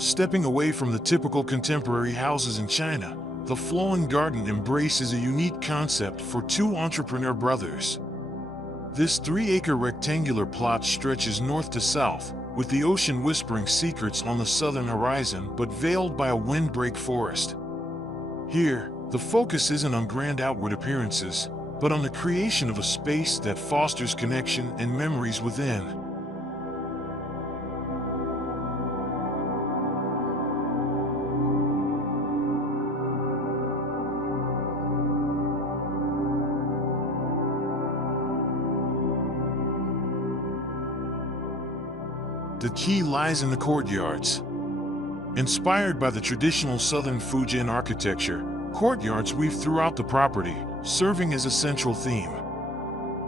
Stepping away from the typical contemporary houses in China, the flowing garden embraces a unique concept for two entrepreneur brothers. This 3-acre rectangular plot stretches north to south, with the ocean whispering secrets on the southern horizon but veiled by a windbreak forest. Here, the focus isn't on grand outward appearances, but on the creation of a space that fosters connection and memories within. The key lies in the courtyards. Inspired by the traditional Southern Fujian architecture, courtyards weave throughout the property, serving as a central theme.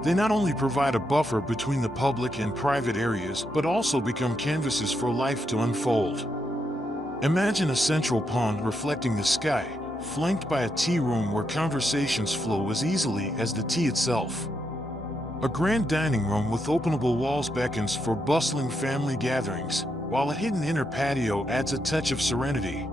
They not only provide a buffer between the public and private areas, but also become canvases for life to unfold. Imagine a central pond reflecting the sky, flanked by a tea room where conversations flow as easily as the tea itself. A grand dining room with openable walls beckons for bustling family gatherings, while a hidden inner patio adds a touch of serenity.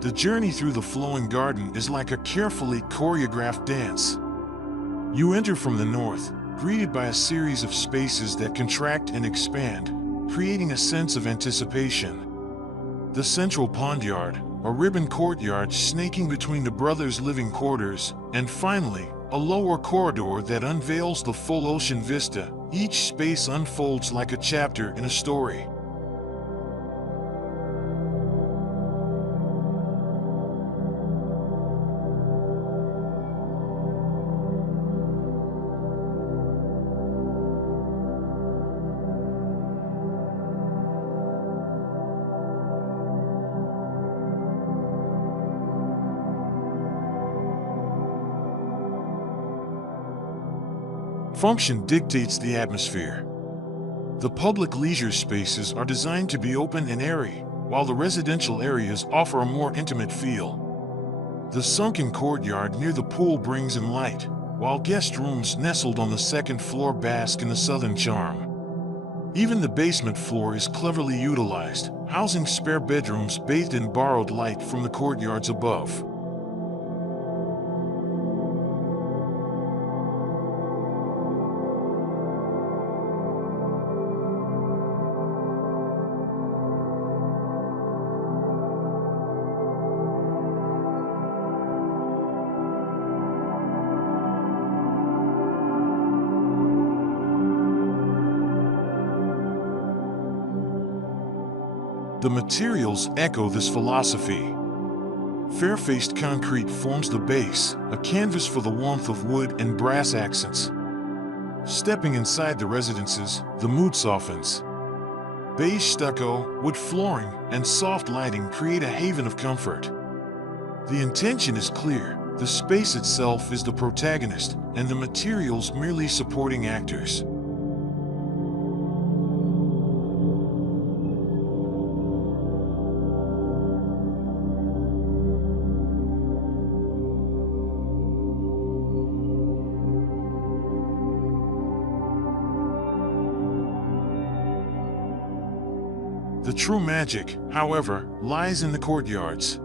The journey through the flowing garden is like a carefully choreographed dance. You enter from the north, greeted by a series of spaces that contract and expand, creating a sense of anticipation. The central pondyard, a ribbon courtyard snaking between the brothers' living quarters, and finally, a lower corridor that unveils the full ocean vista. Each space unfolds like a chapter in a story. Function dictates the atmosphere. The public leisure spaces are designed to be open and airy, while the residential areas offer a more intimate feel. The sunken courtyard near the pool brings in light, while guest rooms nestled on the second floor bask in the southern charm. Even the basement floor is cleverly utilized, housing spare bedrooms bathed in borrowed light from the courtyards above. The materials echo this philosophy. Fair-faced concrete forms the base, a canvas for the warmth of wood and brass accents. Stepping inside the residences, the mood softens. Beige stucco, wood flooring, and soft lighting create a haven of comfort. The intention is clear. The space itself is the protagonist, and the materials merely supporting actors. The true magic, however, lies in the courtyards.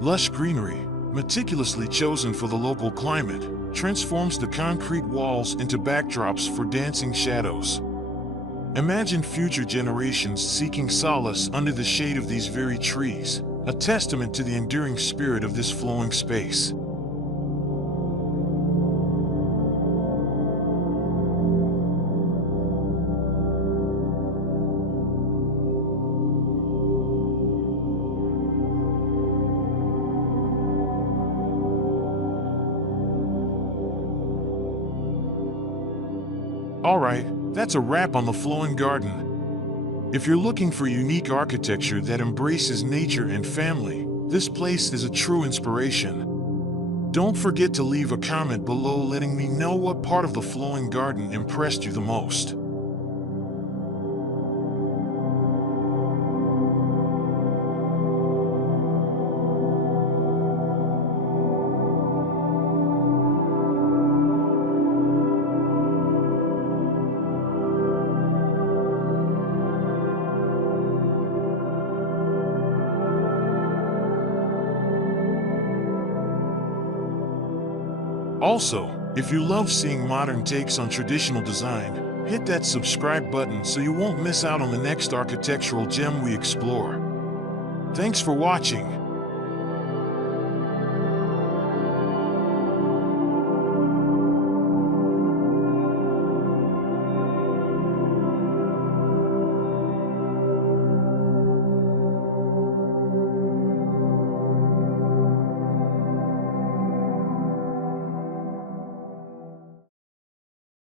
Lush greenery, meticulously chosen for the local climate, transforms the concrete walls into backdrops for dancing shadows. Imagine future generations seeking solace under the shade of these very trees, a testament to the enduring spirit of this flowing space. Alright, that's a wrap on the flowing garden. If you're looking for unique architecture that embraces nature and family, this place is a true inspiration. Don't forget to leave a comment below letting me know what part of the flowing garden impressed you the most. Also, if you love seeing modern takes on traditional design, hit that subscribe button so you won't miss out on the next architectural gem we explore. Thanks for watching.